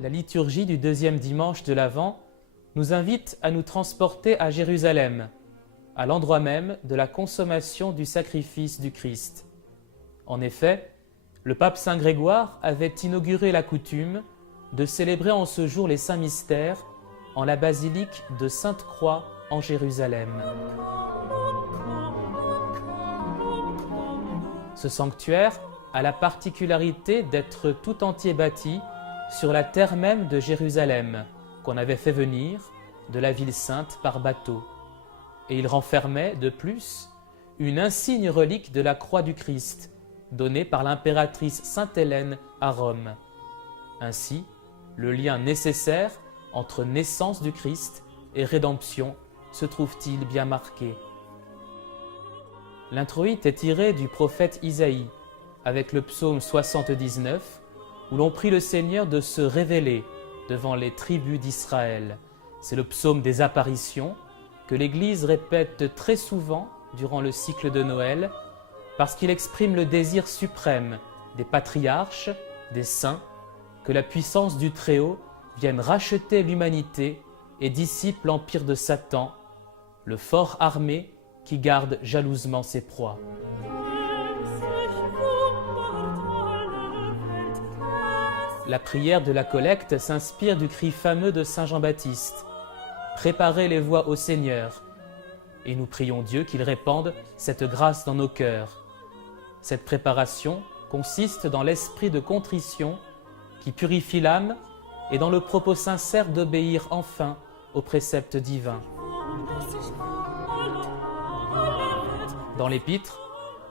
La liturgie du deuxième dimanche de l'Avent nous invite à nous transporter à Jérusalem, à l'endroit même de la consommation du sacrifice du Christ. En effet, le pape Saint Grégoire avait inauguré la coutume de célébrer en ce jour les saints mystères en la basilique de Sainte-Croix en Jérusalem. Ce sanctuaire a la particularité d'être tout entier bâti sur la terre même de Jérusalem, qu'on avait fait venir de la ville sainte par bateau. Et il renfermait, de plus, une insigne relique de la croix du Christ, donnée par l'impératrice Sainte Hélène à Rome. Ainsi, le lien nécessaire entre naissance du Christ et rédemption se trouve-t-il bien marqué. L'introït est tiré du prophète Isaïe, avec le psaume 79, où l'on prie le Seigneur de se révéler devant les tribus d'Israël. C'est le psaume des apparitions que l'Église répète très souvent durant le cycle de Noël, parce qu'il exprime le désir suprême des patriarches, des saints, que la puissance du Très-Haut vienne racheter l'humanité et dissipe l'empire de Satan, le fort armé qui garde jalousement ses proies. La prière de la collecte s'inspire du cri fameux de Saint Jean-Baptiste « Préparez les voies au Seigneur » et nous prions Dieu qu'il répande cette grâce dans nos cœurs. Cette préparation consiste dans l'esprit de contrition qui purifie l'âme et dans le propos sincère d'obéir enfin aux préceptes divins. Dans l'Épître,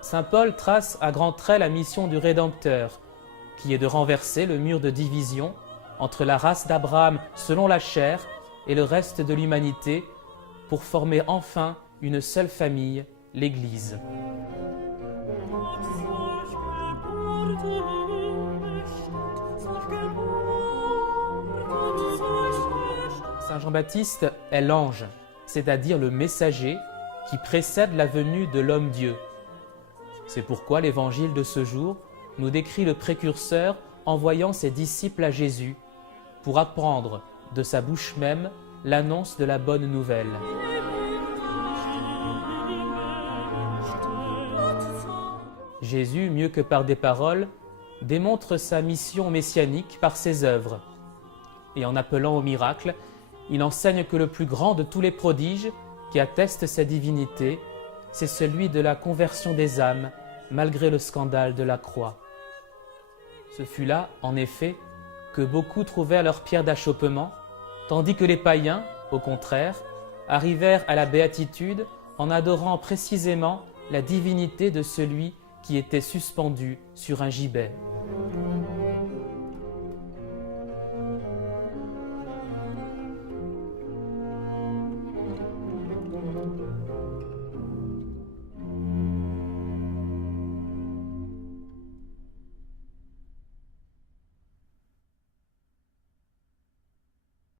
saint Paul trace à grands traits la mission du Rédempteur, qui est de renverser le mur de division entre la race d'Abraham selon la chair et le reste de l'humanité pour former enfin une seule famille, l'Église. Saint Jean-Baptiste est l'ange, c'est-à-dire le messager qui précède la venue de l'homme-dieu. C'est pourquoi l'Évangile de ce jour nous décrit le précurseur envoyant ses disciples à Jésus pour apprendre de sa bouche même l'annonce de la bonne nouvelle. Jésus, mieux que par des paroles, démontre sa mission messianique par ses œuvres. Et en appelant au miracle, il enseigne que le plus grand de tous les prodiges qui attestent sa divinité, c'est celui de la conversion des âmes, malgré le scandale de la croix. Ce fut là, en effet, que beaucoup trouvèrent leur pierre d'achoppement, tandis que les païens, au contraire, arrivèrent à la béatitude en adorant précisément la divinité de celui qui était suspendu sur un gibet.